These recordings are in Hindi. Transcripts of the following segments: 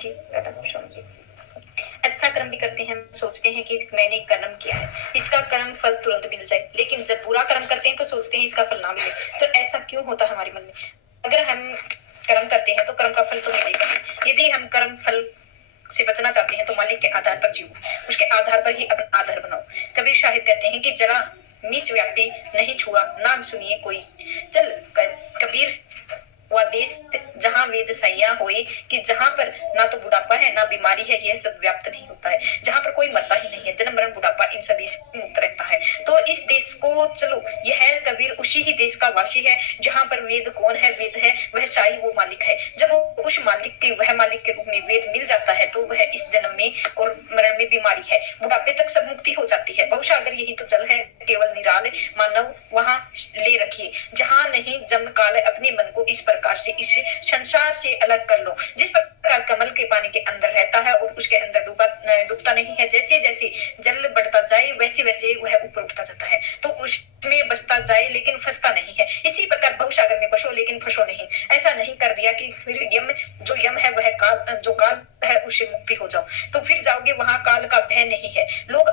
जी, राधा स्वामी जी। अच्छा कर्म भी करते हैं, हम सोचते हैं कि मैंने कर्म किया है, इसका कर्म फल तुरंत मिल जाए, लेकिन जब बुरा कर्म करते हैं तो सोचते हैं इसका फल ना मिले। तो ऐसा क्यों होता है हमारे मन में? अगर हम कर्म करते हैं तो कर्म का फल तो मिलेगा। यदि हम कर्म फल से बचना चाहते हैं तो मालिक के आधार पर जियो, उसके आधार पर ही अपना आधार बनाओ। कबीर साहिब कहते हैं कि जरा नीच व्यापी नहीं छुआ, नाम सुनिए कोई। चल कबीर वह देश जहाँ वेद सैया होए, कि जहाँ पर ना तो बुढ़ापा है ना बीमारी है, यह सब व्याप्त नहीं होता है, जहाँ पर कोई मरता ही नहीं है, जन्म मरण बुढ़ापा इन सभी से मुक्त रहता है। तो इस देश को चलो, यह कबीर उसी ही देश का वासी है जहाँ पर वेद कौन है, वेद है वह साई वो मालिक है। जब उस मालिक के वह मालिक के रूप में वेद मिल जाता है तो वह इस जन्म में और मरण में बीमारी है, बुढ़ापे तक सब मुक्ति हो जाती है। बहुशा अगर यही तो जल है, केवल निराल मानव वहां ले रखिए, जहां नहीं जन्म काल अपने मन को इस प्रकार से इस संसार से अलग कर लो, जिस प्रकार कमल के पानी के अंदर रहता है और उसके अंदर डूबता नहीं है। जैसे जैसे जल बढ़ता जाए वैसे वैसे वह ऊपर उठता जाता है, तो उसमें बसता जाए लेकिन फंसता नहीं है। इसी प्रकार भवसागर में बसो लेकिन फंसो नहीं। ऐसा नहीं कर दिया कि फिर यम है वह काल, जो काल है उससे मुक्ति हो जाओ, तो फिर जाओगे वहां काल का भय नहीं है। लोग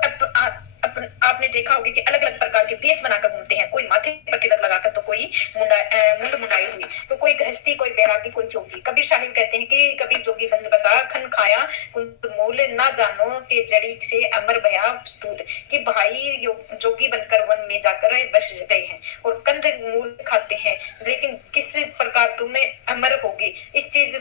आपने देखा होगा कि अलग अलग प्रकार के भेष बनाकर घूमते हैं, कोई माथे पर तिलक लगाकर, तो कोई मुंड मुंडाई हुई, तो कोई गृहस्थी, कोई बैरागी, कोई जोगी। कबीर साहिब कहते हैं कि कबीर जोगी बंद बसा खन खाया कुंत मूल, ना जानो के जड़ी से अमर भया स्तूल, कि भाई जोगी बनकर वन में जाकर बस गए हैं और कंद मूल खाते हैं, लेकिन किस प्रकार तुम्हें अमर होगी इस चीज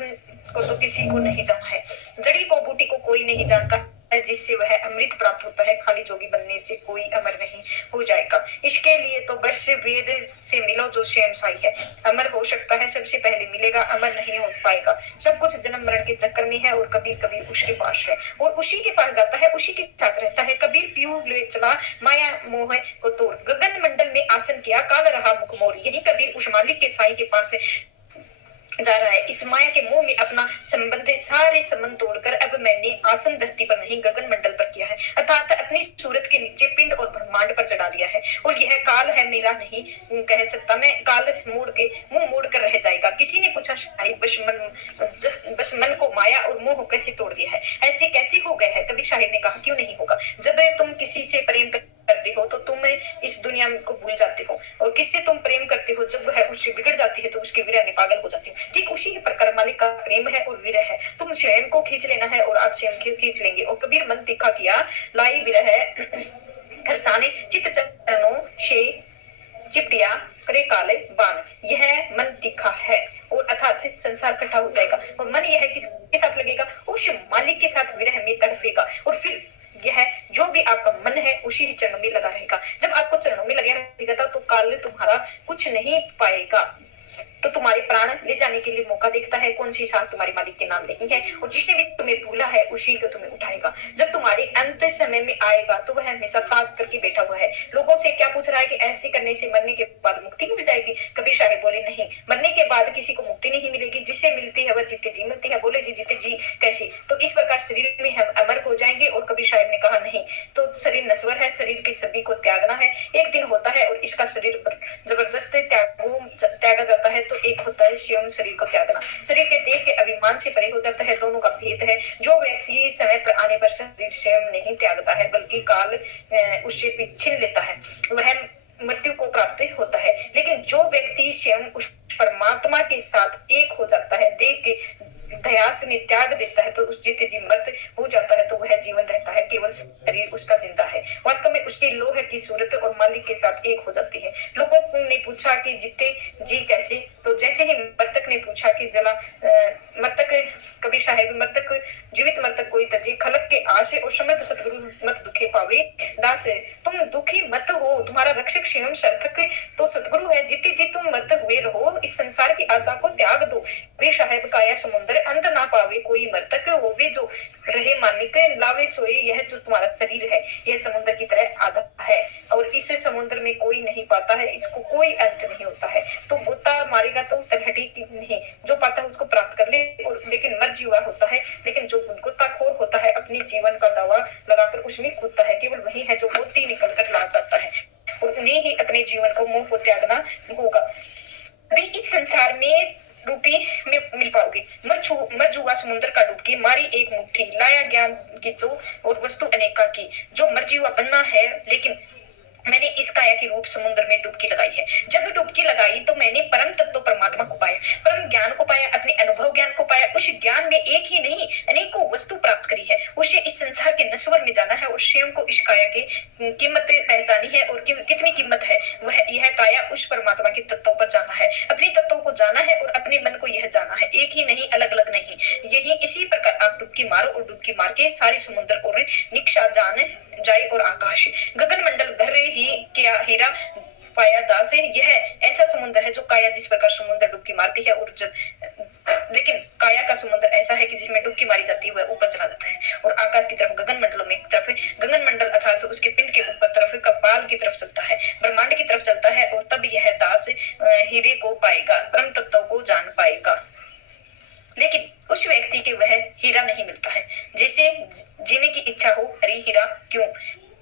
को तो किसी को नहीं जाना है। जड़ी को बूटी को कोई नहीं जानता है, जिससे वह अमृत प्राप्त होता है, खाली जोगी बनने से कोई अमर नहीं हो जाएगा। इसके लिए तो बस वेद से मिलो जो स्वयं साई है, अमर हो सकता है सबसे पहले मिलेगा, अमर नहीं हो पाएगा। सब कुछ जन्म मरण के चक्कर में है और कबीर कबीर उसके पास है और उसी के पास जाता है, उसी के साथ रहता है। कबीर पीऊ ले चला माया मोह को तोड़, गगन मंडल में आसन किया, काल रहा मुख मोर। यही कबीर उस मालिक के साई के पास जा रहा है। इस माया के मुंह में अपना संबंध सारे संबंध तोड़कर अब मैंने आसन धरती पर नहीं गगन मंडल पर किया है, अर्थात अपनी सूरत के नीचे पिंड और ब्रह्मांड पर चढ़ा लिया है। और यह काल है मेरा नहीं कह सकता मैं, काल मोड़ के मुंह मोड़ कर रह जाएगा। किसी ने पूछा साहिब बस मन को माया और मोह कैसे तोड़ दिया है, ऐसे कैसे हो गए है? कबीर साहिब ने कहा क्यों नहीं होगा। जब तुम किसी से प्रेम करते हो तो तुम इस दुनिया को भूल जाते हो, और किससे तुम प्रेम करते हो जब वह उससे बिगड़ जाती है तो उसके विरह में पागल हो जाते हो। ठीक उसी प्रकार मालिक का प्रेम है और विरह है, तुम स्वयं को खींच लेना है और आप स्वयं खींच लेंगे। और कबीर मन तीखा किया लाई विरह घरसाने चित चरणों से चिपटिया करे काले बाण। यह मन तीखा है और अर्थात से संसार इकट्ठा हो जाएगा और मन यह किसके साथ लगेगा, उस मालिक के साथ विरह में तड़फेगा। और फिर यह जो भी आपका मन है उसी ही चरणों में लगा रहेगा। जब आपको चरणों में लगा रहेगा तो काल तुम्हारा कुछ नहीं पाएगा, तो तुम्हारे प्राण ले जाने के लिए मौका देखता है। कौन सी सांस तुम्हारे मालिक के नाम नहीं है, और जिसने भी तुम्हें भूला है उसी को तुम्हें उठाएगा। जब तुम्हारे अंत समय में आएगा तो वह हमेशा ताक करके बैठा हुआ है। लोगों से क्या पूछ रहा है कि ऐसे करने से मरने के बाद मुक्ति मिल जाएगी? कबीर साहिब बोले नहीं, मरने के बाद किसी को मुक्ति नहीं मिलेगी, जिससे मिलती है वह जीते जी मिलती है। बोले जी जीते जी कैसे? तो इस प्रकार शरीर में हम अमर हो जाएंगे। और कबीर साहिब ने कहा नहीं, तो शरीर नश्वर है, शरीर के सभी को त्यागना है, एक दिन होता है और इसका शरीर जबरदस्त त्यागा जाता है। तो एक होता है स्वयं शरीर को त्यागना, शरीर के देह के अभिमान से परे हो जाता है। दोनों का भेद है। जो व्यक्ति समय पर आने पर शरीर स्वयं नहीं त्यागता है बल्कि काल उससे छीन लेता है, वह मृत्यु को प्राप्त होता है। लेकिन जो व्यक्ति स्वयं उस परमात्मा के साथ एक हो जाता है, देह के ध्यास में त्याग देता है, तो उस जीते जी मृत हो जाता है, तो वह जीवन रहता है, केवल शरीर उसका जिंदा है। वास्तव में उसकी लोह की सूरत और मालिक के साथ एक हो जाती है। लोगों ने पूछा कि जीते जी कैसे, तो जैसे ही मृतक ने पूछा कि जला मृतक कबीर साहिब मृतक जीवित मृतक कोई तजे खलक के आसे और समृद्ध सतगुरु मत दुखे पावे दास। तुम दुखी मत हो, तुम्हारा रक्षक स्वयं सार्थक तो सतगुरु है। जीते जी तुम मृत हुए रहो, इस संसार की आशा को त्याग दो। कबीर साहिब का यह समुद्र अंत ना पावे कोई मृतक होवे, जो रहे मानिक लावे सोए। यह जो तुम्हारा शरीर है यह समुद्र की तरह आधा है और इस समुद्र में कोई नहीं पाता है, इसको कोई अंत नहीं होता है। तो गोता मारेगा तो तरहटी नहीं, जो पाता है उसको प्राप्त कर ले, और लेकिन मर जीवा होता है। लेकिन जो गोताखोर होता है अपने जीवन का दावा लगाकर उसमें कूदता है, केवल वही है जो मोती निकल कर ला जाता है, और उन्हें ही अपने जीवन को मोह को त्यागना होगा। अभी इस संसार में रूपी में मिल पाओगे। मत जुआ समुद्र का डुबकी, मारी एक मुट्ठी, लाया ज्ञान की जो और वस्तु अनेका की। जो मर्जीवा बनना है, लेकिन मैंने इस काया के रूप समुद्र में डुबकी लगाई है। जब डुबकी लगाई तो मैंने परम तत्व परमात्मा को पाया, परम ज्ञान को पाया, अपने अनुभव ज्ञान को पाया। उस ज्ञान में एक ही नहीं अनेकों वस्तु प्राप्त करी है। उसे इस संसार के नश्वर में जाना है और स्वयं को इस काया की कीमत पहचानी है और कितनी कीमत है वह यह काया उस परमात्मा के तत्वों पर जाना है, अपने तत्वों को जाना है और अपने मन को यह जाना है, एक ही नहीं, अलग अलग नहीं। यही इसी प्रकार आप डुबकी मारो और डुबकी मार के सारी समुद्र और निक्षा जान जाए और आकाश गगन मंडल घर ही क्या हीरा पाया दास है। यह ऐसा समुद्र है जो काया जिस प्रकार समुद्र डुबकी मारती है और लेकिन काया का समुद्र ऐसा है कि जिसमें डुबकी मारी जाती है वह ऊपर चला जाता है और आकाश की तरफ गगन मंडलों में तरफ गगन मंडल अर्थात उसके पिंड के ऊपर तरफ कपाल की तरफ चलता है, ब्रह्मांड की तरफ चलता है और तब यह दास हीरे को पाएगा, परम तत्व को जान पाएगा। लेकिन उस व्यक्ति के वह हीरा नहीं मिलता है। जैसे जीने की इच्छा हो हरी हीरा क्यों,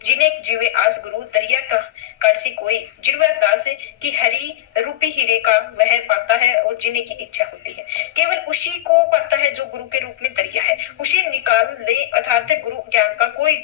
जिने जीवे आस गुरु दरिया का काटसी कोई, जिरवा दास की हरी रूपी हीरे का वह पाता है और जीने की इच्छा होती है। केवल उसी को पाता है जो गुरु के रूप में दरिया है, उसे निकाल ले अर्थात गुरु ज्ञान का कोई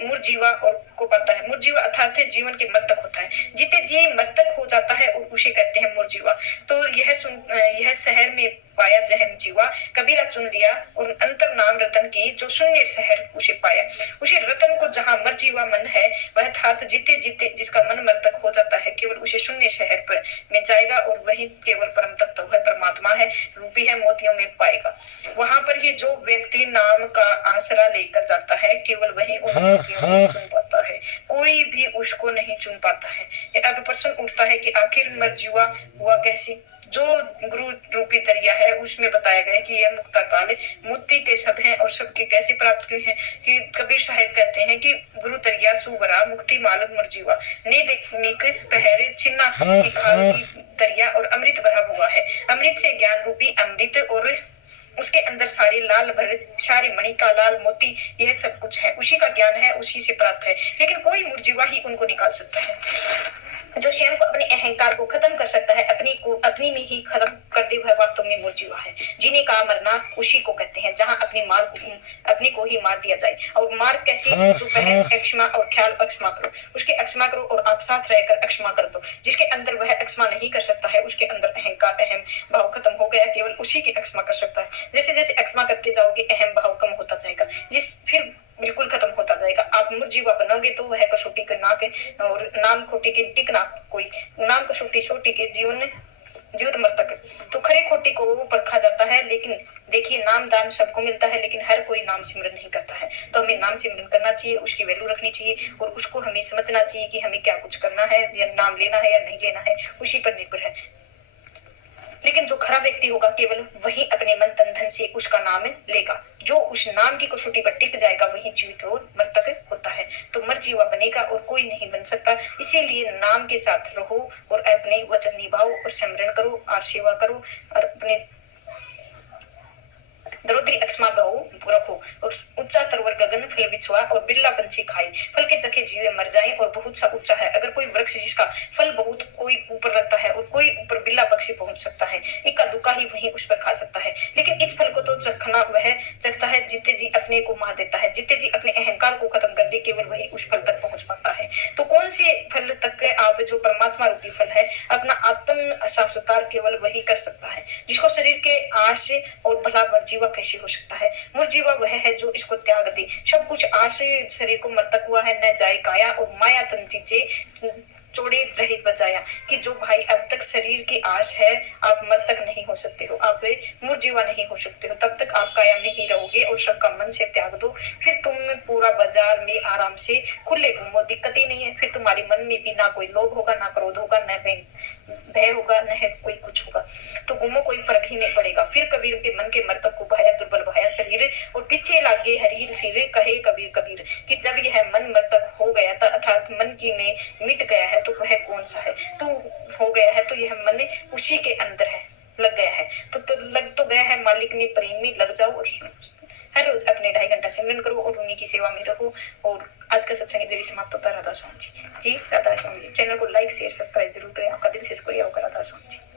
मुरजीवा और को पाता है। मुरजीवा अर्थात जीवन के मर्तक होता है, जिते जी मर्तक हो जाता है और उसे कहते हैं मुरजीवा। तो यह शहर में पाया जहन जीवा, कबीरा चुन लिया और अंतर नाम रतन की, जो शून्य शहर उसे पाया। उसे रतन को जहाँ मर्जीवा मन है वह थार्थ जीते जीते जिसका मन मर्तक हो जाता है, केवल उसे शून्य शहर पर में जाएगा और वही केवल परम तत्व है, परमात्मा है, रूपी है, मोतियों में पाएगा। वहां पर ही जो व्यक्ति नाम का आसरा लेकर जाता है केवल वही उन मोतियों को चुन पाता है, कोई भी उसको नहीं चुन पाता है। अब प्रश्न उठता है कि आखिर मर्जीवा हुआ कैसी। जो गुरु रूपी दरिया है उसमें बताया गया कि यह मुक्ता काल मोती के सब हैं और सबके कैसे प्राप्त हुए हैं कि कबीर साहिब कहते हैं कि गुरु दरिया सुवरा मुक्ति मालक मर्जीवा ने निक पहरे छिन्ना की खाल की दरिया और अमृत भरा हुआ है। अमृत से ज्ञान रूपी अमृत और उसके अंदर सारे लाल भर सारे मणि का लाल मोती यह सब कुछ है, उसी का ज्ञान है, उसी से प्राप्त है। लेकिन कोई मुर्जीवा ही उनको निकाल सकता है, जो स्वयं को अपने अहंकार को खत्म कर सकता है, अपनी में ही खत्म कर दे वह वास्तव में मुर्जीवा है। जिन्हें का मरना उसी को कहते हैं जहाँ अपने को ही मार दिया जाए। और मार कैसे, जो पहल अक्षमा और ख्याल अक्षमा करो, उसके अक्षमा करो और आप साथ रहकर अक्षमा कर दो। जिसके अंदर वह अक्षमा नहीं कर सकता है उसके अंदर अहंकार अहम भाव खत्म हो गया, केवल उसी की अक्षमा कर सकता है। जैसे जैसे अक्षमा करते जाओगे अहम भाव कम होता जाएगा, फिर बिल्कुल खत्म होता जाएगा। आप मुर्जीवा बनोगे तो वह कसौटी के ना के और नाम खोटी के टिकना कोई, नाम कसौटी छोटी के जीवित मृतक। तो खरे खोटी को वो परखा जाता है। लेकिन देखिए नाम दान सबको मिलता है लेकिन हर कोई नाम सिमरन नहीं करता है। तो हमें नाम सिमरन करना चाहिए, उसकी वैल्यू रखनी चाहिए और उसको हमें समझना चाहिए कि हमें क्या कुछ करना है, या नाम लेना है या नहीं लेना है, उसी पर निर्भर है। लेकिन जो खरा व्यक्ति होगा केवल वही अपने मन तन धन से उसका नाम लेगा। जो उस नाम की कसौटी पर टिक जाएगा वही जीवित और मृतक होता है। तो मर्जीवा बनेगा और कोई नहीं बन सकता। इसीलिए नाम के साथ रहो और अपने वचन निभाओ और सिमरन करो और सेवा करो और अपने द्रौद्री अक्षमा भाव रखो और ऊंचा तरवर गगन फल बिछुआ और बिल्ला पंछी खाए, फल के चखे जीवे मर जाए और बहुत सा ऊंचा है। अगर कोई वृक्ष जिसका फल बहुत कोई ऊपर रखता है और कोई ऊपर बिल्ला पक्षी पहुंच सकता है, इक्का दुक्का ही वही उस पर खा सकता है। लेकिन इस फल को तो चखना वह चखता है जितने जी अपने को मार देता है, जितने जी अपने अहंकार को खत्म कर दे, केवल वही उस फल तक पहुंच पाता है। तो कौन से फल तक आप, जो परमात्मा रूपी फल है, अपना आत्म साक्षात्कार केवल वही कर सकता है। जिसको शरीर के आश और भला मर्जीवा कैसे हो सकता है। मुर्जीवा वह है जो इसको त्याग दे। सब कुछ आश शरीर को मर्तक हुआ है, न जाए काया और माया तंत्री जे चोड़े रहित बजाया। कि जो भाई अब तक शरीर की आश है, आप मर्तक नहीं हो सकते हो, आप मुर्जीवा नहीं हो सकते हो। तब तक आप काया में ही रहोगे और सबका मन से त्याग दो, फिर तुम पूरा बाजार में आराम से खुले घूमो, दिक्कत ही नहीं है। फिर तुम्हारे मन में भी ना कोई लोभ होगा, ना क्रोध होगा, न भय होगा, न कोई कुछ होगा। तो घूमो, कोई फर्क ही नहीं पड़ेगा। फिर कबीर के मन के मर्तक को भाया दुर्बल भाया शरीर और पीछे लागे हरीर फिर कहे कबीर कबीर। कि जब यह मन मर्तक हो गया था अर्थात मन की में मिट गया है तो वह कौन सा है, तो हो गया है तो यह मन उसी के अंदर है, लग गया है। तो लग तो गया है, मालिक ने प्रेम में लग जाओ और हर रोज अपने 2.5 घंटा सिमरन करो और उन्हीं की सेवा में रहो। और आज का सत्संग देवी समाप्त होता। राधा स्वामी जी, राधा स्वामी जी। चैनल को लाइक शेयर सब्सक्राइब जरूर करें। आपका दिल से शुक्रिया होगा। राधा स्वामी जी।